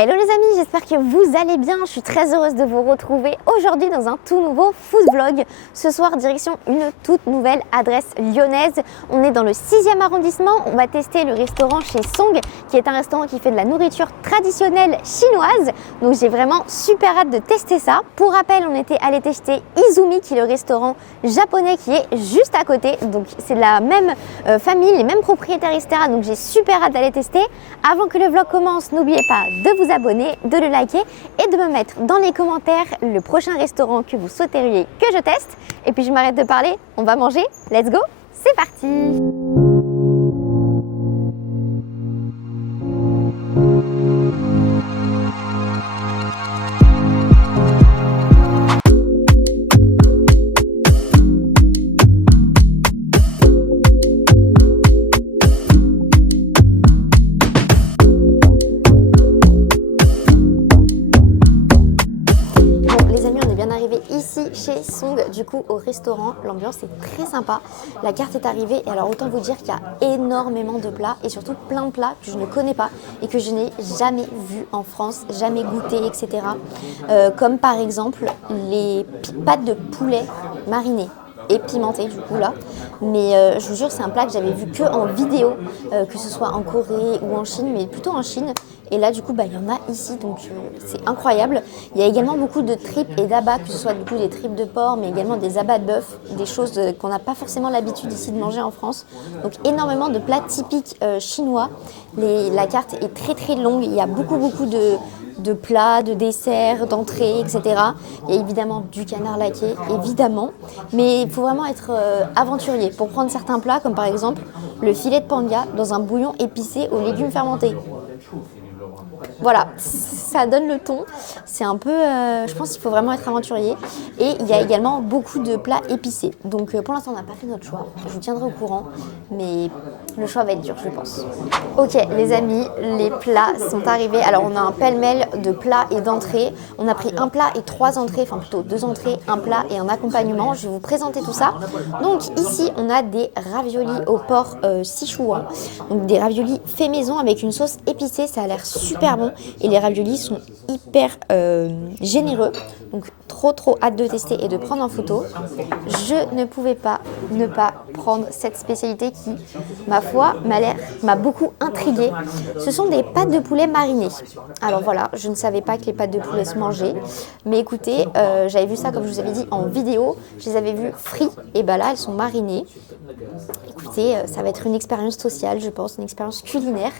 Hello les amis, j'espère que vous allez bien. Je suis très heureuse de vous retrouver aujourd'hui dans un tout nouveau food vlog. Ce soir, direction une toute nouvelle adresse lyonnaise. On est dans le 6e arrondissement. On va tester le restaurant chez Song, qui est un restaurant qui fait de la nourriture traditionnelle chinoise. Donc j'ai vraiment super hâte de tester ça. Pour rappel, on était allé tester Izumi, qui est le restaurant japonais qui est juste à côté. Donc c'est de la même famille, les mêmes propriétaires, etc. Donc j'ai super hâte d'aller tester. Avant que le vlog commence, n'oubliez pas de vous abonner, de le liker et de me mettre dans les commentaires le prochain restaurant que vous souhaiteriez que je teste. Et puis je m'arrête de parler, on va manger, let's go, c'est parti! Chez Song, du coup au restaurant, l'ambiance est très sympa, la carte est arrivée et alors autant vous dire qu'il y a énormément de plats et surtout plein de plats que je ne connais pas et que je n'ai jamais vu en France, jamais goûté, etc. Comme par exemple les pâtes de poulet marinées et pimenté du coup là, mais je vous jure c'est un plat que j'avais vu que en vidéo, que ce soit en Corée ou en Chine, mais plutôt en Chine. Et là du coup il y en a ici, donc c'est incroyable. Il y a également beaucoup de tripes et d'abats, que ce soit du coup des tripes de porc, mais également des abats de bœuf, des choses qu'on n'a pas forcément l'habitude ici de manger en France. Donc énormément de plats typiques chinois. La carte est très très longue, il y a beaucoup de plats, de desserts, d'entrées, etc. Il y a évidemment du canard laqué, évidemment, mais il faut vraiment être aventurier pour prendre certains plats, comme par exemple le filet de panga dans un bouillon épicé aux légumes fermentés. Voilà, ça donne le ton. C'est un peu, je pense qu'il faut vraiment être aventurier. Et il y a également beaucoup de plats épicés. Donc pour l'instant, on n'a pas fait notre choix. Je vous tiendrai au courant, mais le choix va être dur, je pense. Ok, les amis, les plats sont arrivés. Alors on a un pêle-mêle de plats et d'entrées. On a pris un plat et 3 entrées, enfin plutôt 2 entrées, un plat et un accompagnement. Je vais vous présenter tout ça. Donc ici, on a des raviolis au porc Sichuan. Donc des raviolis faits maison avec une sauce épicée. Ça a l'air super bon. Et les raviolis sont hyper généreux, donc trop hâte de tester et de prendre en photo. Je ne pouvais pas ne pas prendre cette spécialité qui, ma foi, m'a beaucoup intriguée. Ce sont des pâtes de poulet marinées. Alors voilà, je ne savais pas que les pâtes de poulet se mangeaient, mais écoutez, j'avais vu ça comme je vous avais dit en vidéo, je les avais vues frites, et bah là elles sont marinées. Écoutez, ça va être une expérience sociale, je pense, une expérience culinaire,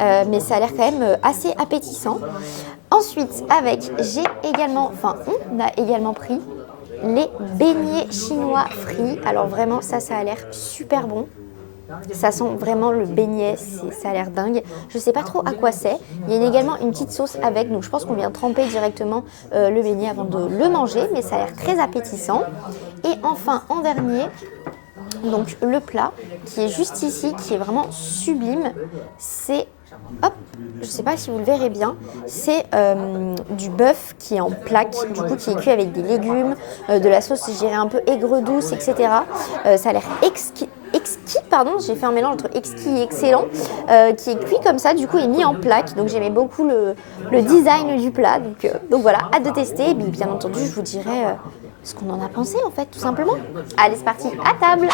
mais ça a l'air quand même assez appétissant. Ensuite, on a également pris les beignets chinois frits. Alors vraiment, ça a l'air super bon. Ça sent vraiment le beignet, ça a l'air dingue. Je ne sais pas trop à quoi c'est. Il y a également une petite sauce avec, donc je pense qu'on vient tremper directement le beignet avant de le manger, mais ça a l'air très appétissant. Et enfin, en dernier, donc le plat qui est juste ici, qui est vraiment sublime, c'est, hop, je ne sais pas si vous le verrez bien, c'est du bœuf qui est en plaque, du coup qui est cuit avec des légumes, de la sauce, je dirais un peu aigre douce, etc. Ça a l'air exquis, j'ai fait un mélange entre exquis et excellent, qui est cuit comme ça, du coup est mis en plaque, donc j'aimais beaucoup le design du plat, donc voilà, hâte de tester, et bien entendu je vous dirai ce qu'on en a pensé en fait, tout simplement. Allez, c'est parti, à table!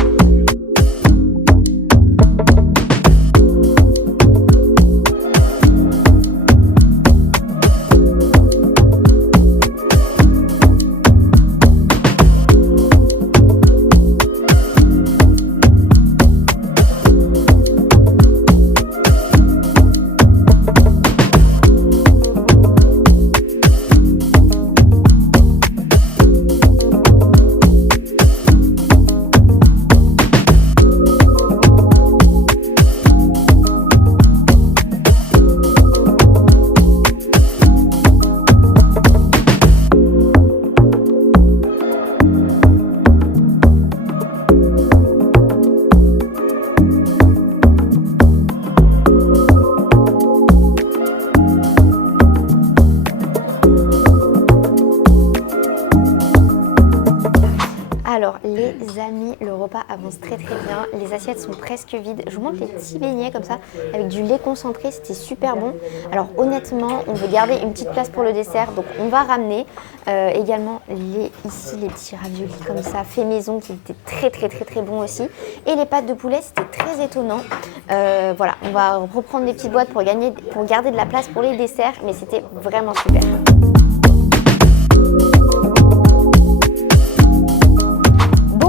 Alors les amis, le repas avance très très bien, les assiettes sont presque vides. Je vous montre les petits beignets comme ça avec du lait concentré, c'était super bon. Alors honnêtement, on veut garder une petite place pour le dessert, donc on va ramener également ici les petits raviolis comme ça, fait maison, qui étaient très très très très bons aussi. Et les pâtes de poulet, c'était très étonnant. Voilà, on va reprendre des petites boîtes pour garder de la place pour les desserts, mais c'était vraiment super.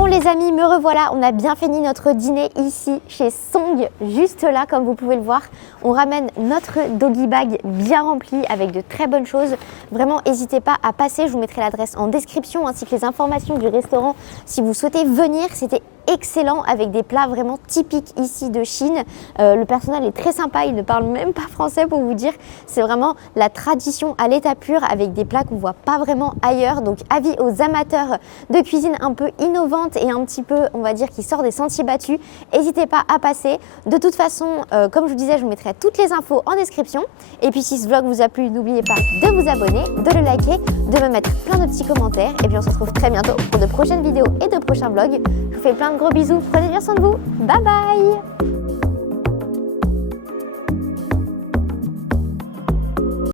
Les amis, me revoilà, on a bien fini notre dîner ici chez Song, juste là comme vous pouvez le voir. On ramène notre doggy bag bien rempli avec de très bonnes choses. Vraiment, n'hésitez pas à passer, je vous mettrai l'adresse en description ainsi que les informations du restaurant si vous souhaitez venir. C'était excellent avec des plats vraiment typiques ici de Chine. Le personnel est très sympa, il ne parle même pas français pour vous dire. C'est vraiment la tradition à l'état pur avec des plats qu'on ne voit pas vraiment ailleurs. Donc avis aux amateurs de cuisine un peu innovante et un petit peu, on va dire, qui sort des sentiers battus. N'hésitez pas à passer. De toute façon, comme je vous disais, je vous mettrai toutes les infos en description. Et puis si ce vlog vous a plu, n'oubliez pas de vous abonner, de le liker, de me mettre plein de petits commentaires. Et puis on se retrouve très bientôt pour de prochaines vidéos et de prochains vlogs. Je vous fais plein de gros bisous, prenez bien soin de vous, bye bye.